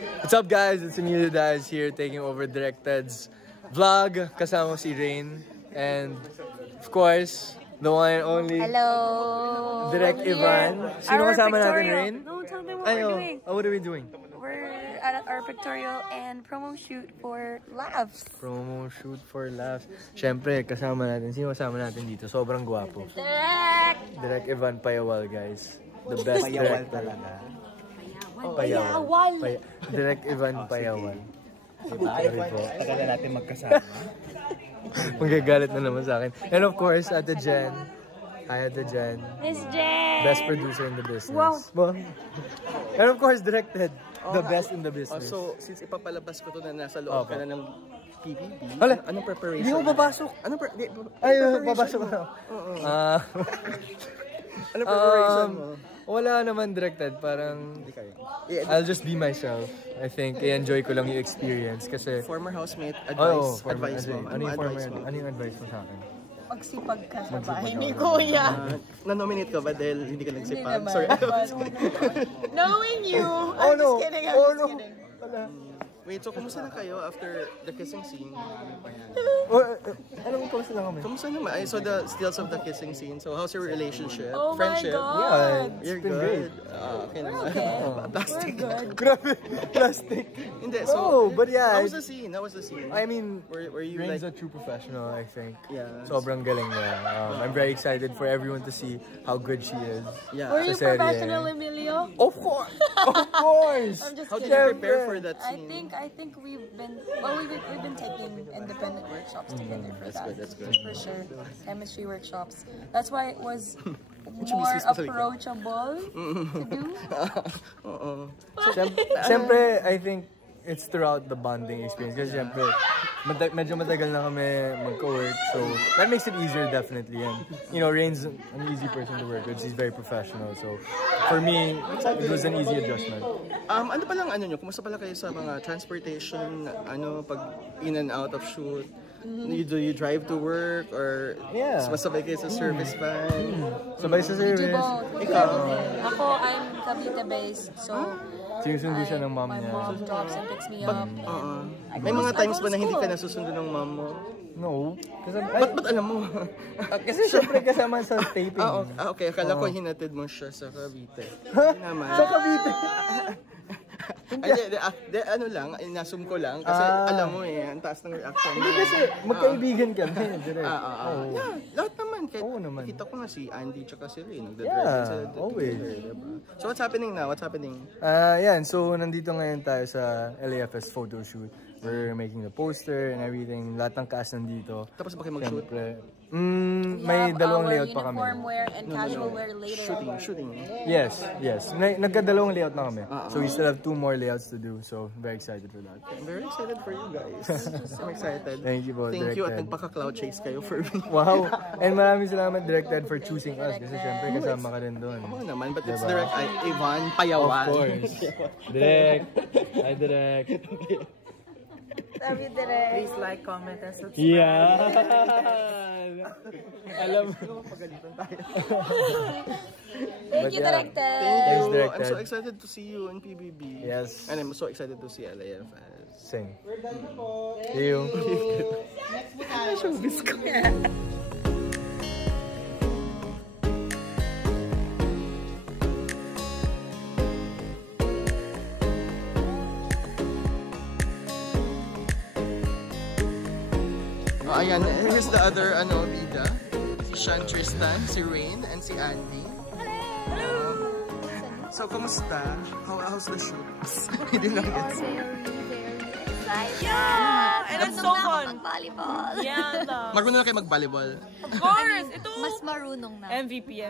What's up guys? It's Emilio Diaz here taking over Directed's vlog. Kasama si Rain. And of course, the one and only Direct Ivan. Sino kasama natin, Rain? No, tell me what we're doing. What are we doing? We're at our pictorial and promo shoot for Laughs. Promo shoot for Laughs. Siyempre, kasama natin. Sino kasama natin dito? Sobrang gwapo. Direct Ivan Payawal, guys. The best Payawal director. talaga. Payawal. Direct Ivan Payawal. Tagal na natin magkasama. Magagalit na naman sa akin. And of course, Ate Jen. Hi, Ate Jen. Miss Jen! Best producer in the business. Wow. And of course, Directed. The best in the business. So, since ipapalabas ko to na nasa loob ka na ng PBB, Hala, anong preparation? Hindi mo papasok. Anong Papasok na. Anong preparation mo? Wala naman Directed. Parang, Hindi kayo. I'll just be myself. I think, i-enjoy ko lang yung experience. Kasi, Former housemate, advice mo. Ano yung advice mo sa akin? Magsipag ka sa bahay ni Kuya. Na-nominate ka ba dahil hindi ka Hindi nagsipag? naman. Sorry. Knowing you, I'm just kidding. I'm just kidding. Wait, so kumusta na kayo after the kissing scene? Anong kumusta lang kami? Kumusta naman? I saw the stills of the kissing scene. So, how's your relationship? Oh Friendship? my God! You're It's been good. great. Okay naman. Plastic. Grabe, plastic. Hindi, so, Oh, but yeah. how was the scene? How was the scene? I mean, Were you Rain's like... a true professional, I think. Yeah. Sobrang galing niya. I'm very excited for everyone to see how good she is. Yeah. Were you Sa serye. professional, Emilio? Of course! Of course! I'm just How did kidding. you prepare for that I scene? think we've been taking independent workshops together for that. That's good. For sure. Chemistry workshops. That's why it was more Chismis pa sa likod. approachable to do. Siyempre, I think it's throughout the bonding experience. Kasi siyempre, medyo matagal na kami magka-work. So, that makes it easier definitely. And, you know, Rain's an easy person to work with. She's very professional. So, for me, it was an easy adjustment. Ano palang ano nyo? Kumusta pala kayo sa mga transportation, pag in and out of shoot? Do you drive to work or masabay kayo sa service van? Sabay sa Do service. both. Ikaw. Ako, I'm Cavite based. So, Sinusundo siya ng mom my niya. mom drops and picks me up. May mga times ba na hindi ka nasusundo ng mom mo? No. Kasi, Ba't alam mo? kasi syempre kasama sa taping. Okay. Akala ko hinatid mo siya sa Cavite. Hindi naman. Sa Cavite. Ano lang, inasum ko lang. Kasi alam mo ang taas ng reaction. Hindi kasi magkaibigan kami. Yeah, lahat naman. Kahit Oo naman. Nakita ko nga si Andy tsaka si Ray. Nagdadrive sila always. together, diba? So what's happening now? What's happening? Yan, so nandito ngayon tayo sa LAFS photo shoot. We're making the poster and everything. Lahat ng cast nandito. Tapos ba kayo mag-shoot? Siyempre, We may have dalawang our layout pa kami. uniform wear and casual wear later. Shooting. Yes. Nagkadalawang layout na kami. So we still have 2 more layouts to do. So very excited for that. I'm very excited for you guys. I'm excited. Thank you po, Thank you at Directed. nagpaka-cloud chase kayo for me. Wow! And maraming salamat Directed for choosing us kasi syempre kasama ka rin doon. Oo naman, but it's Diba? Direct Ivan Of Payawal. course. Direct. Hi, Direct. Sabi direct. Please like, comment, and subscribe. Yan! Alam mo. Thank you, Directed. Thank Thanks, you. Directed. I'm so excited to see you in PBB. Yes. And I'm so excited to see LAFS. Same. See you. Showbiz ko. Oh, ayan, here's the other bida. Si Sean Tristan, si Rain, and si Andy. So, kumusta? How's the shoot? Hindi lang gets. Yeah! And it's so fun! Volleyball. Yeah, Marunong na kayo mag-volleyball. of course! Ito! Mas marunong na. MVP.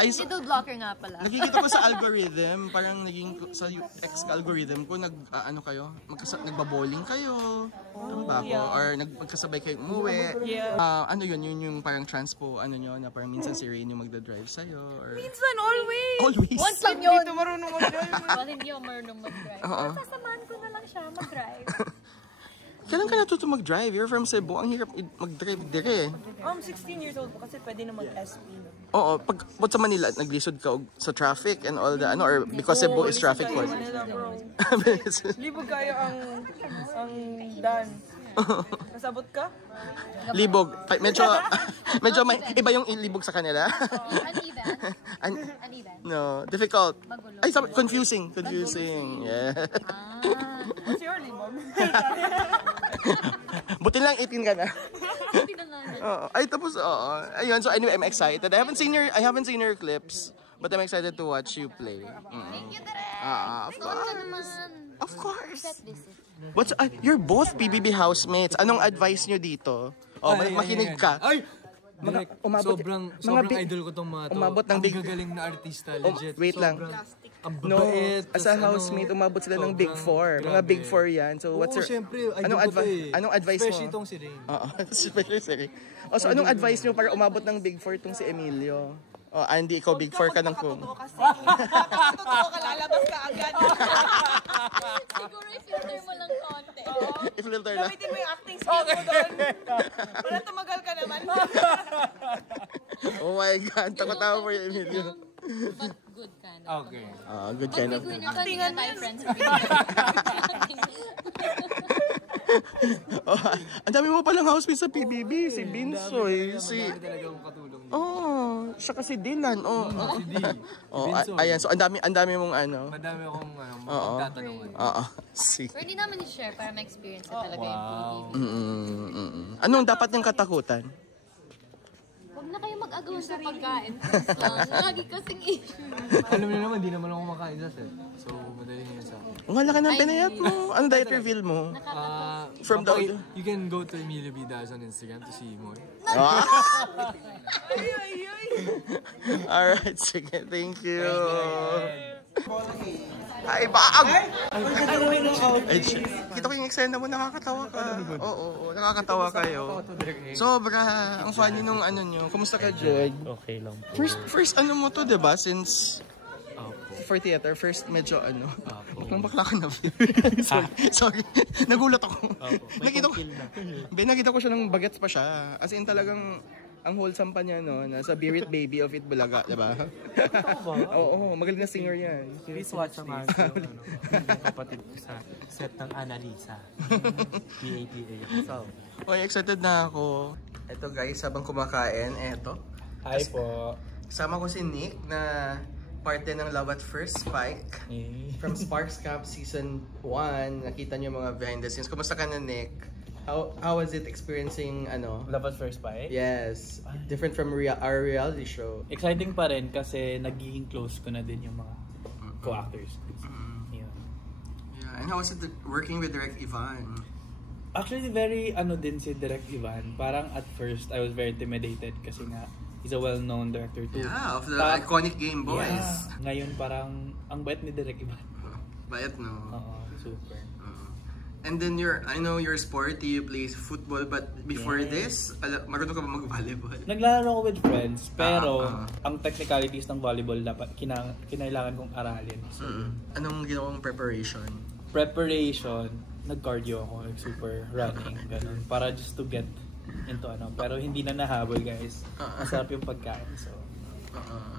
Ay, so, Middle blocker nga pala. nakikita ko sa algorithm, parang naging sa X algorithm ko, nagba-bowling kayo. Tama ba ako? Or magkasabay kayo umuwi. Yeah. Ano yun yung parang transpo, nyo, na parang minsan si Rain yung magdadrive sa'yo. Or... Minsan, always! Always! Once lang yun. Dito marunong mag-drive. Well, hindi ako marunong mag-drive. Oo. Sasamahan ko na lang siya mag-drive. Kailan ka natuto mag-drive? You're from Cebu. Ang hirap mag-drive dire. 16 years old po kasi pwede na mag-SP. Oo, pag sa Manila, naglisod ka sa traffic and all the ano, or because Cebu is traffic port. Libog kayo ang dan. Nasabot ka? Libog. Medyo may iba yung libog sa kanila. Uneven. No, difficult. Ay, confusing. Yeah. What's your libog? Buti lang 18 ka na. Ay, tapos, ayun, so anyway, I'm excited. I haven't seen your clips, but I'm excited to watch you play. Thank you, Direk. Of course. You're both PBB housemates. Anong advice nyo dito? Makinig ka. Ay! Direk, sobrang idol ko tong mga to. Umabot ng big... Ang gagaling na artista, legit. Wait lang. Ang No, babait. as a housemate, umabot sila ng Big Four. Mga Big Four yan. So, what's your... Siyempre, Anong advice mo? Especially itong si Rain. Oo, especially si Rain. So, anong advice nyo para umabot ng Big Four itong si Emilio? Andy, ikaw Big Four ka ng kung. Totoo ka, lalabas ka agad. Siguro i-filter mo lang konti. I-filter lang. Gamitin mo yung acting skill mo doon. Para tumagal ka naman. Oh my God, takot-tawa mo yung Emilio. But good kind of. Okay. Good kind of. Actingan tayo friends. Ang dami mo palang housemate sa PBB. Si Binsoy. Siya kasi Dylan. Si D. Ayan, so ang dami mong ano. Madami akong magtatanungan. Pero hindi naman i-share para ma-experience na talaga yung PBB. Anong dapat niyang katakutan? Huwag na kayo mag-agaw sa pagkain. Lagi kasing issue. Alam niyo naman, di naman ako makain sa set. So, madali niya sa akin. Ang laki ng pinayat mo. Ano diet reveal mo? From the... You can go to Emilio Vidas on Instagram to see more. Alright, sige. Thank you. Ay, baag! Kita ko yung eksena mo, nakakatawa ka. Oo, nakakatawa kayo. Sobra. Ang funny nung ano nyo. Kumusta ka, Jeg? Okay lang po. First ano mo to, diba? Since... For theater, first medyo ano. Bakla ka na. Sorry. Nagulat ako. Nakita ko siya ng bagets pa siya. As in talagang ang wholesome pa niya, no? Nasa Birit Baby of It Bulaga, diba? Oo, magaling na singer yan. Please watch naman yung kapatid ko sa set ng Annalisa. PATA. So, Excited na ako. Ito guys, habang kumakain, eto. hi po. Kasama ko si Nick na parte ng Love at First Spike from Sparks Camp Season 1. Nakita niyo mga behind the scenes. Kumusta ka na, Nick? How was it experiencing Love at First Bite? Yes, different from our reality show. Exciting pa rin kasi nagiging close ko na din yung mga co-actors. Yeah, and how was it working with Direk Ivan? Actually, very din si Direk Ivan. Parang at first, I was very intimidated kasi nga, he's a well-known director too. Yeah, of the iconic Game Boys. Yeah. Ngayon parang, ang bait ni Direk Ivan. Bait, no? Oo, super. And then I know you're sporty, you play football, but before this, marunong ka ba mag-volleyball? Naglalaro ako with friends, pero ang technicalities ng volleyball dapat kinailangan kong aralin. So, Anong ginawang preparation? Nag-cardio ako, super running, ganun, para just to get into pero hindi na nahabol guys. Masarap yung pagkain, so.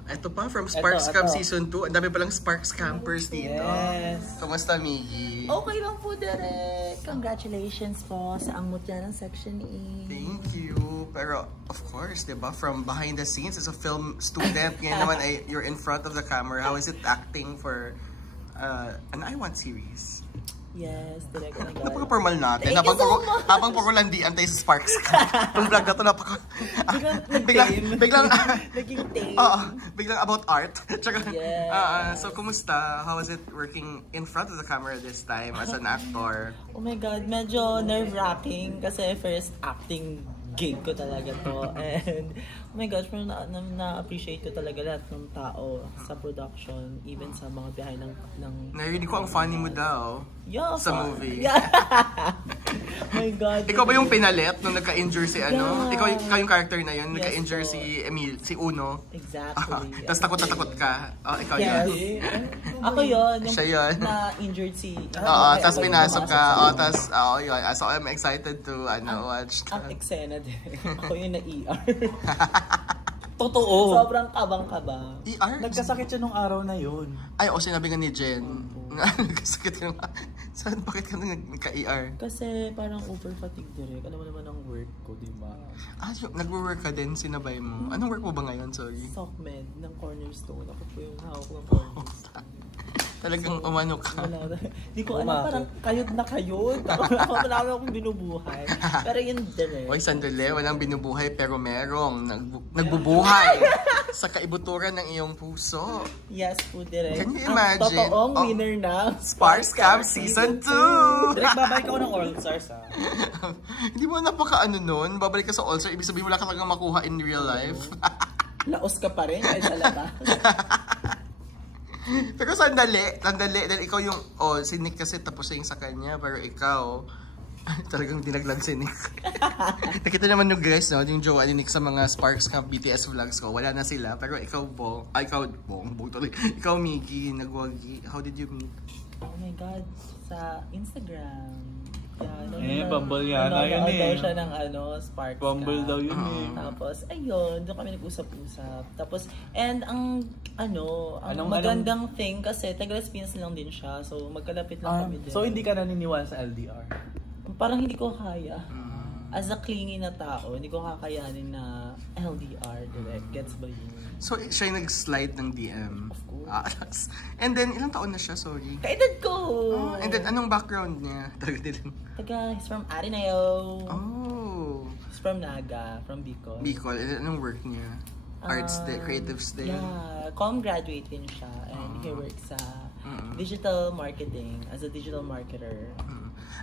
Ito pa, from Sparks Camp Season 2. Ang dami palang Sparks Campers dito. Yes. Kamusta, Miggy? Okay lang po, Direk. Congratulations po sa ang mutya ng Section E. Thank you. Pero, of course, diba, from behind the scenes, as a film student, ngayon naman you're in front of the camera. How is it acting for an I Want series? Yes, Direk. Napaka-formal natin. Habang puro landian tayo sa Sparks Camp. Itong vlog na ito, biglang Naging tame. Biglang about art. Yeah. So, kumusta? How was it working in front of the camera this time as an actor? Oh my God, medyo nerve-wracking kasi first acting gig ko talaga to. And oh my gosh, na-appreciate ko talaga lahat ng tao sa production, even sa mga behind ng Narinig ko ang funny mo daw. Yeah, sa movie. Yeah. My God. Ikaw ba yung pinalit nung nagka-injure si ano? Yeah. Ikaw yung character na yun, Yes, nagka-injure po. si Uno. Exactly. Tapos takot na takot ka. Oh, ikaw Yes. yun. Ako yun, yung Siya yun. na-injured si... Oo, tapos ako yung pinasok ka. pumasok Oo, tapos, yun. So, I'm excited to watch Ang that. eksena din. Ako yung na-ER. Totoo. Sobrang kabang-kabang. ER? Nagkasakit siya nung araw na yun. Ay, sinabi nga ni Jen. Nagkasakit ka nga. Saan? Bakit ka nagka-ER? Kasi parang over-fatigue direct. Alam mo naman ang work ko, di ba? Nagwo-work ka din, sinabay mo. Anong work mo ba ngayon? Sorry. SOCMED ng Cornerstone. Ako po yung hawak ng Cornerstone. Talagang umano ka. Wala na. Di ko alam, parang kayod na kayod. Wala akong binubuhay. Pero yun direct. Oy, sandali. Walang binubuhay pero merong nagbubuhay sa kaibuturan ng iyong puso. Yes po, direct. Can you imagine? Ang totoong winner ng Sparks Camp Season 2! Direct babalik ako ng All Stars Hindi mo napaka-ano nun. Babalik ka sa All Star. Ibig sabihin wala ka talagang makuha in real life. Laos ka pa rin kahit sa labas. Pero sandali. Dahil ikaw yung, si Nick kasi tapos yung sa kanya. Pero ikaw, talagang dinaglag si Nick. Nakita naman nyo guys, no? Yung jowa ni Nick sa mga Sparks Camp BTS vlogs ko. Wala na sila. Pero ikaw, ikaw, Miggy, nagwagi. How did you meet? Oh my God, sa Instagram. Bumble yan. Ayun daw siya ng Sparks Bumble Camp. daw yun Tapos, ayun, doon kami nag-usap-usap. Tapos, and ang magandang thing kasi taga-Las Piñas lang din siya. So, magkalapit lang kami din. So, hindi ka naniniwala sa LDR? Parang hindi ko kaya. As a clingy na tao, hindi ko kakayanin na LDR direct. Gets ba yun? So, siya yung nag-slide ng DM. Of course. And then, ilang taon na siya? Sorry. Kaedad ko! And then, anong background niya? He's from Ateneo. Oh. He's from Naga, from Bicol. Bicol. And then, anong work niya? Arts day, creatives day? Yeah, graduate din siya. And he works sa digital marketing, as a digital marketer.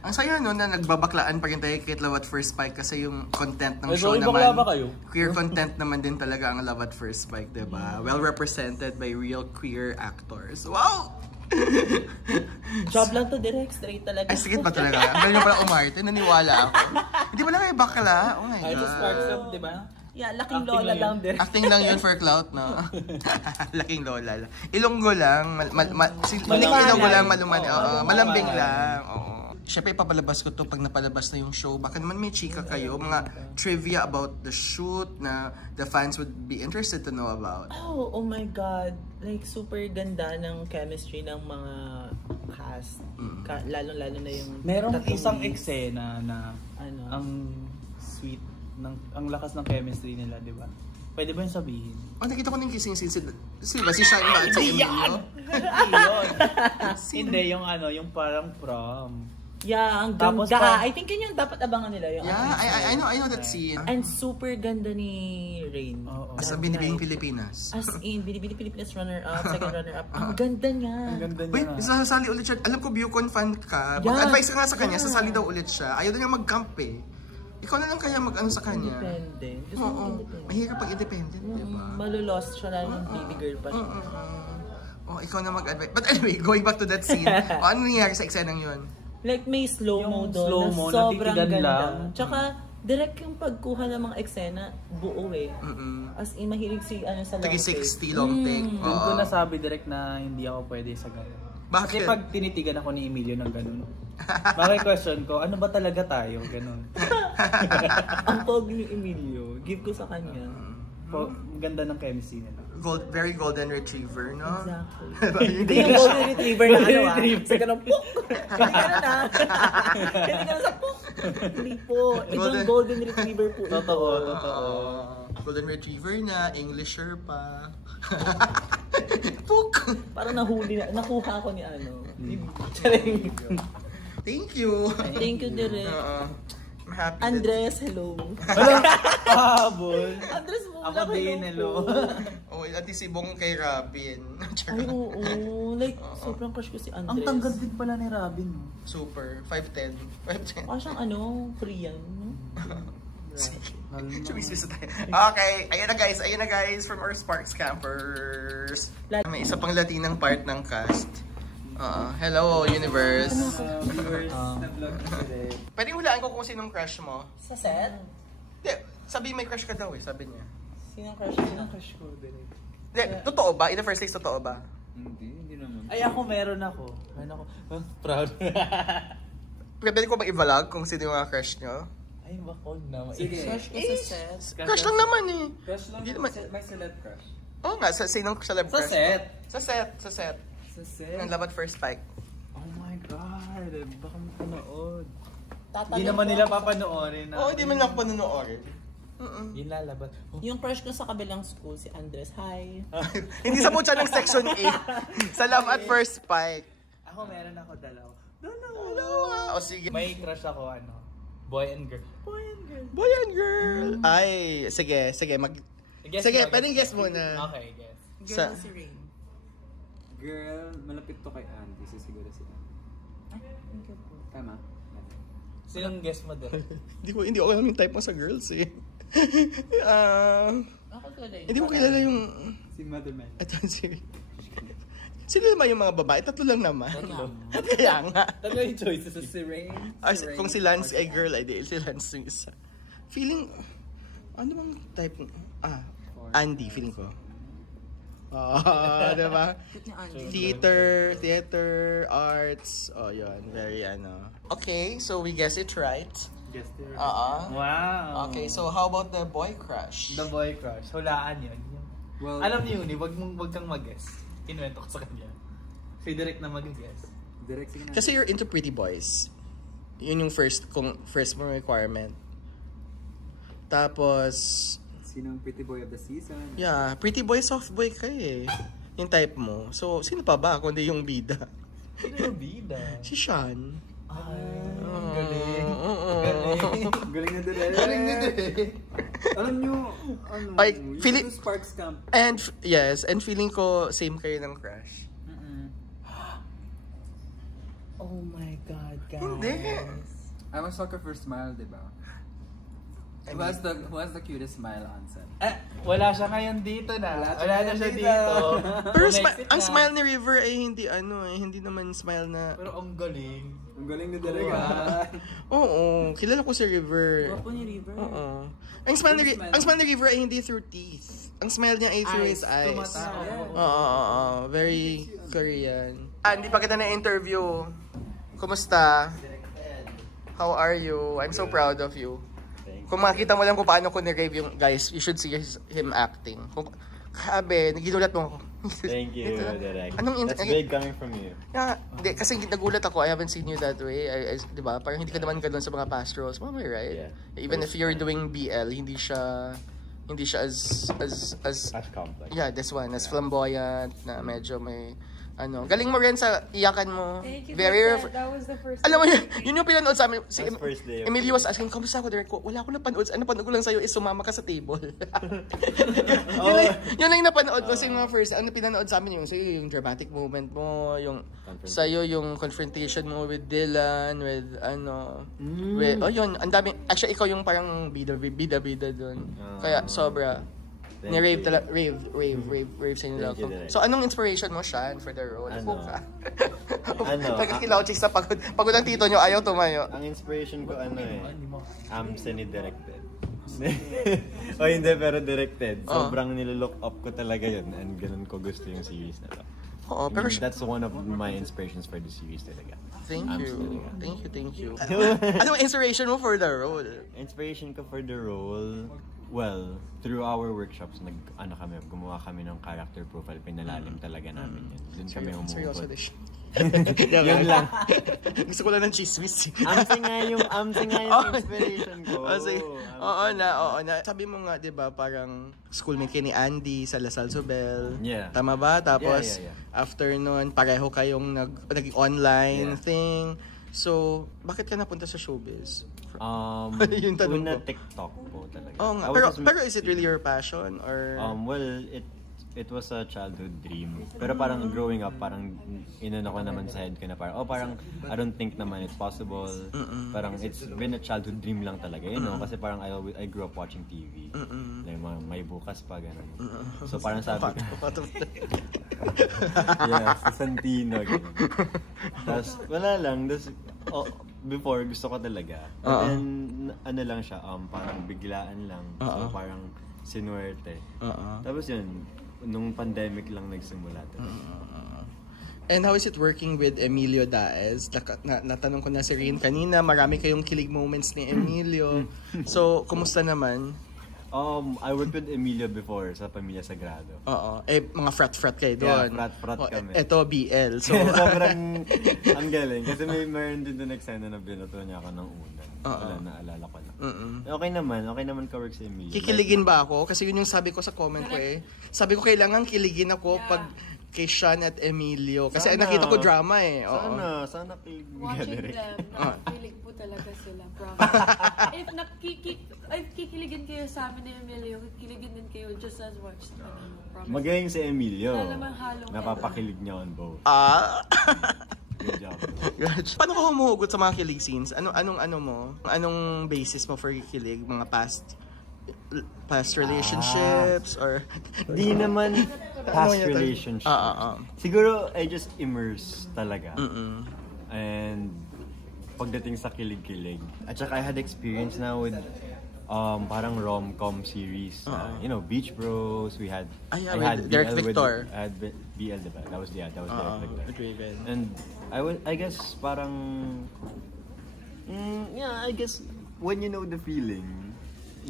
Ang sayo no, na nagbabaklaan pa rin tayo kay Love at First Spike kasi yung content ng show bakla naman. ba kayo? Queer content naman din talaga ang Love at First Spike, diba? Well represented by real queer actors. Wow! Job lang to, direct, straight talaga. Ay, sige ba talaga? Ang galing pala umarte, naniwala ako. Hindi ba lang kayo bakla? Oh my God. Ay, sa Sparks Camp, di ba? Yeah, laking lola lang direct. Acting lang yun for clout, no? Laking lola lang. Ilonggo lang, Ilonggo lang, malambing lang. Oo. Siyempre, ipapalabas ko to pag napalabas na yung show. Baka naman may chika kayo, mga trivia about the shoot na the fans would be interested to know about. Oh my God. Like, super ganda ng chemistry ng mga cast. Lalo-lalo na yung... Merong isang eksena na ang sweet, ang lakas ng chemistry nila, di ba? Pwede ba yung sabihin? Nakita ko ng kissing scene si Shine ba at si Emilio? Hindi, yung parang prom. Yeah, ang Tapos ganda. I think yun yung dapat abangan nila. Yung Yeah, I know that scene. And super ganda ni Rain. As a Binibining Pilipinas. As in, Binibining Pilipinas runner-up, second runner-up. Ang ganda niya. Ang ganda niya. Wait, sasali ulit siya. Alam ko, Bucon fan ka. Mag-advise ka nga sa kanya, sasali daw ulit siya. Ayaw na niya mag-camp eh. Ikaw na lang kaya mag-ano sa kanya. Independent. Gusto mo independent. Mahirap pag independent, diba? Malulost siya lang yung baby girl pa siya. Ikaw na mag-advise. But anyway, going back to that scene. Ano nangyari sa eksenang yun? Like may slow-mo doon slow-mo, na sobrang natitigan ganda. lang. Tsaka direct yung pagkuha ng mga eksena, buo eh. As in, mahilig si sa long take. 360 long take. Doon ko nasabi direct na hindi ako pwede sa gano'n. Bakit? Kasi pag tinitigan ako ni Emilio ng gano'n, bakit question ko, ano ba talaga tayo? Gano'n. Ang pogi ni Emilio, give ko sa kanya. Ganda ng chemistry nila. Very golden retriever, no? Exactly. Hindi yung golden retriever na Sa ganun, puk! Hindi ka na Hindi ka na sa puk! Hindi po. Itong golden retriever po. Totoo. Golden retriever na, Englisher pa. Puk! Parang nakuha ko ni Thank you. Thank you, Direk. I'm happy. Andres, hello. Habol. Andres mo Ako din, hello. At si Bong kay Robin. Ay, oo. Like, sobrang crush ko si Andres. Ang tanggal din pala ni Robin. Super. 5'10". Siyang Korean. Chumismis tayo. Okay, ayun na guys from our Sparks Campers. May isa pang Latinang part ng cast. Hello, universe. Viewers na vlog today. Pwedeng hulaan ko kung sinong crush mo. Sa set? Hindi, sabi may crush ka daw eh, sabi niya. Sinong crush mo? Sinong crush ko direct? Hindi, totoo ba? In the first place, totoo ba? Hindi naman. Ay, ako meron ako. Proud. Pwede ko ba i-vlog kung sino yung mga crush nyo? Ay, wag na. Sige. Crush ko sa set. Crush lang naman eh. Crush lang. Hindi naman. May celeb crush. Oo nga, sinong celeb Sa crush set. mo? Sa set. Sa set? Ng Love at First Spike. Oh my God. Baka mapanood. Tatanong Hindi naman ko nila ako. papanoorin. Oo, hindi man lang panunood. Yung lalaban. Yung crush ko sa kabilang school, si Andres. Hi. Hindi sa mutya ng Section 8. Sa Love at First Spike. Ako meron ako dalawa. O sige. May crush ako boy and girl. Boy and girl. Ay, sige. Guess Sige, mo, pwedeng guess muna. Okay, guess. Girl si Rain. Girl, malapit to kay Andy. Siguro si Andy. Ay, thank you po. Tama? Sinong guess mo doon? Hindi ko alam yung type mo sa girls eh. Ako kilala yun. Hindi mo kilala yung... Si Mother Man. Ito, sino naman yung mga babae? Tatlo lang naman. Kaya nga. Tatlo yung choices. Si Rain. Kung si Lance ay girl, ay di si Lance yung isa. Feeling... Ano bang type? Andy, feeling ko. Diba? Theater, arts. Oh, yun. Very Okay, so we guess it right. Guess it. Wow. Okay, so how about the boy crush? The boy crush. Hulaan yun. Well, Alam niyo yun, wag kang mag-guess. Kinuwento ko sa kanya. Si Direk na mag-guess. direct sige na. Kasi you're into pretty boys. Yun yung first mo requirement. Tapos, Sinong pretty boy of the season? yeah, pretty boy, soft boy ka eh. Yung type mo. So, sino pa ba kundi yung bida? Sino yung bida? Si Sean. Galing. Galing na direct. Alam nyo, Ay, yung feeling- Sparks Camp. And, yes, and feeling ko same kayo ng crush. Oh my God, guys. Hindi. I'm a sucker for smile, di ba? Who has the cutest smile on set? Wala siya ngayon dito na. Wala na siya dito. dito. Pero Next ang na. smile ni River ay hindi naman smile na... Pero ang galing. Ang galing na direct ah. Oo, kilala ko si River. Gwapo ni River. Oo. Ang smile ni River ay hindi through teeth. Ang smile niya ay through his eyes. Tumatawa. Oo. Very Korean. Hindi pa kita na-interview. Kumusta? How are you? I'm so proud of you. Kung makita mo lang kung paano ko ni-rave yung guys, you should see him acting. Grabe, naginulat mo ako. Thank you, Direk. That's That's big coming from you. Hindi, kasi nagulat ako, I haven't seen you that way. Di ba? Parang hindi ka naman ganun sa mga past roles. Am I right? Yeah. Even if you're doing BL, hindi siya as As complex. yeah, this one, as flamboyant, na medyo may galing mo rin sa iyakan mo. Thank you. Very That was the first Alam mo yun yung pinanood sa amin. Si That's first day of Emilio was asking, kamusta ako, Direk? Wala ko napanood. Napanood ko lang sa'yo is sumama ka sa table. yun lang yung napanood ko sa mga first. Pinanood sa amin yung sa'yo, yung dramatic moment mo, yung sa'yo, yung confrontation mo with Dylan, with yun, ang dami. Actually, ikaw yung parang bida dun. Kaya, sobra. Ni-rave sa inyo lang. So, anong inspiration mo, Sean, for the role? Nagkakilaw, chicks sa pagod. Pagod ang tito nyo, ayaw tumayo. Ang inspiration ko semi-directed. Hindi, pero directed. Sobrang nilook up ko talaga yun. And ganun ko gusto yung series na to. Pero that's one of my inspirations for the series talaga. Thank you. Anong inspiration mo for the role? Inspiration ko for the role, well, through our workshops, gumawa kami ng character profile, pinalalim talaga namin yun. Doon kami Seryoso umukot. din. Yun lang. Gusto ko lang ng chismis. Amsi nga yung inspiration ko. Oo na. Sabi mo nga, di ba, parang schoolmate kayo ni Andy sa La Salsobel. Yeah. Tama ba? Tapos, Yeah. after nun, pareho kayong naging online thing. So, bakit ka napunta sa showbiz? Yung tanong una ko. TikTok po talaga. Oo nga. Pero is it really your passion? Or... Well, it was a childhood dream. Pero parang growing up, parang inano ko naman sa head ko na parang, parang I don't think naman it's possible. Parang it's been a childhood dream lang talaga, you know? Kasi parang I grew up watching TV. Like, may bukas pa, gano'n. So parang sabi ko, yeah, sa Santino, gano'n. Tapos wala lang, before gusto ko talaga. And then, ano lang siya, parang biglaan lang. So parang sinuwerte. Tapos yun, nung pandemic lang nagsimula And how is it working with Emilio Daez? Natanong ko na si Rin kanina, marami kayong kilig moments ni Emilio. So, kumusta naman? I worked with Emilio before sa Pamilya Sagrado. Mga frat-frat kayo doon. Yeah, frat kami. Ito, BL. So, sobrang ang galing. Kasi mayroon din doon eksena na binato niya ako ng una. Wala, naalala ko na. Okay naman ka-work sa Emilio. Kikiligin ba ako? Kasi yun yung sabi ko sa comment ko eh. Sabi ko kailangan kiligin ako pag kay Sean at Emilio. Kasi nakita ko drama eh. Sana kilig. Watching them, nakikilig po talaga sila. If kikiligin kayo sa amin ni Emilio, kikiligin din kayo just as watch. Magaling si Emilio. Halong Napapakilig niya on both. Good job. Paano ka humuhugot sa mga kilig scenes? Anong basis mo for kilig? Mga past relationships or di naman past relationship. Siguro I just immerse talaga. And pagdating sa kilig-kilig. At saka I had experience now with parang rom-com series. You know, Beach Bros. I had Derek Victor. I had BL, diba? That was Derek Victor. Raven. And I guess parang I guess when you know the feeling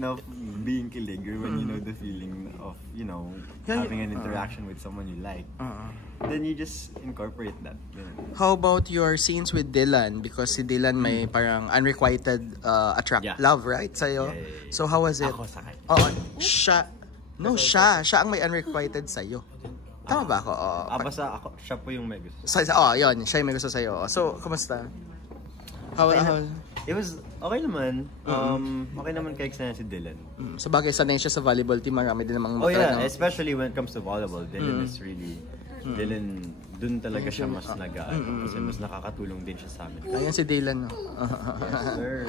of being kilig, or when you know the feeling of, you know, having an interaction with someone you like, then you just incorporate that. How about your scenes with Dylan? Because si Dylan may parang unrequited love, right? Sa'yo. Yeah. So how was it? Ako sa kanya. Siya ang may unrequited sa'yo. Tama ba ako? Basta siya po yung may gusto. Yun, siya yung may gusto sa'yo. So, kumusta? It was okay naman. Okay naman ka-eksena si Dylan. So bagay sanay siya sa volleyball team, marami din namang especially when it comes to volleyball. Dylan is really dun talaga siya mas kasi mas nakakatulong din siya sa amin. Ayan si Dylan, no? Yes, sir.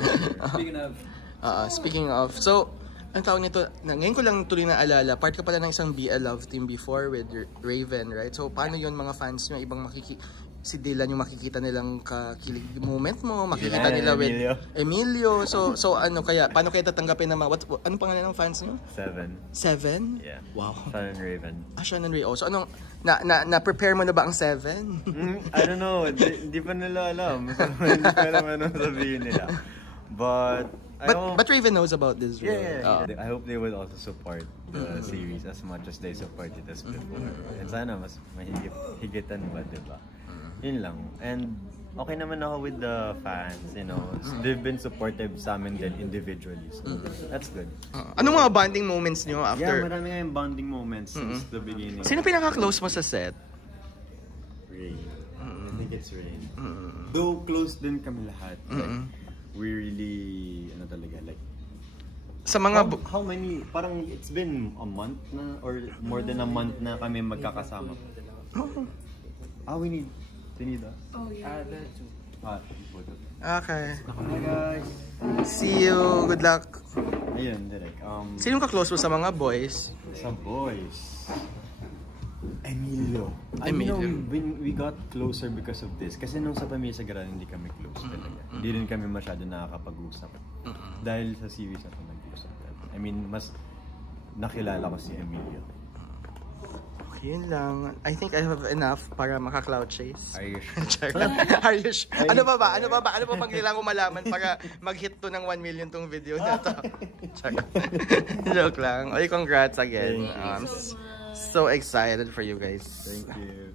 Speaking of, so ang tawag nito, ngayon ko lang tuloy na alala, part ka pala ng isang BL love team before with Raven, right? So paano yun mga fans nyo, ibang si Dylan yung makikita nilang kakilig moment mo, makikita nila with Emilio. So ano kaya, paano kaya tatanggapin naman? Anong pangalan ng fans niyo? 7? Yeah. Wow. Sean and Raven. Sean and Raven. So anong, na-prepare mo na ba ang 7? I don't know. Di pa nila alam. Hindi pa alam anong sabihin nila. But Raven knows about this role. Yeah. I hope they will also support the series as much as they supported us before. And sana mas mahigitan ba, diba? Yun lang. And okay naman ako with the fans, you know. They've been supportive sa amin din individually. So that's good. Anong mga bonding moments nyo after? Yeah, marami nga yung bonding moments since the beginning. Sino pinaka-close mo sa set? Rain. I think it's Rain. Though close din kami lahat. Like, we really, sa mga how many, parang it's been a month na, or more than a month na kami magkakasama. We need us. Oh yeah. Okay. Hi guys. See you. Good luck. Ayun, direct. Sino ka close mo sa mga boys? Sa boys? Emilio. We got closer because of this. Kasi nung sa Pamilya Sagrado, hindi kami close talaga. Hindi rin kami masyado nakakapag-usap. Dahil sa series na ito nag-usap. I mean, mas nakilala ko si Emilio. Yun lang. I think I have enough para maka-cloud chase. Are you sure? Are you sure? Ano ba ba? Ano bang kailangan ko malaman para mag-hit to ng 1 million tong video na to? Joke lang. Oy, congrats again. I'm so excited for you guys. Thank you.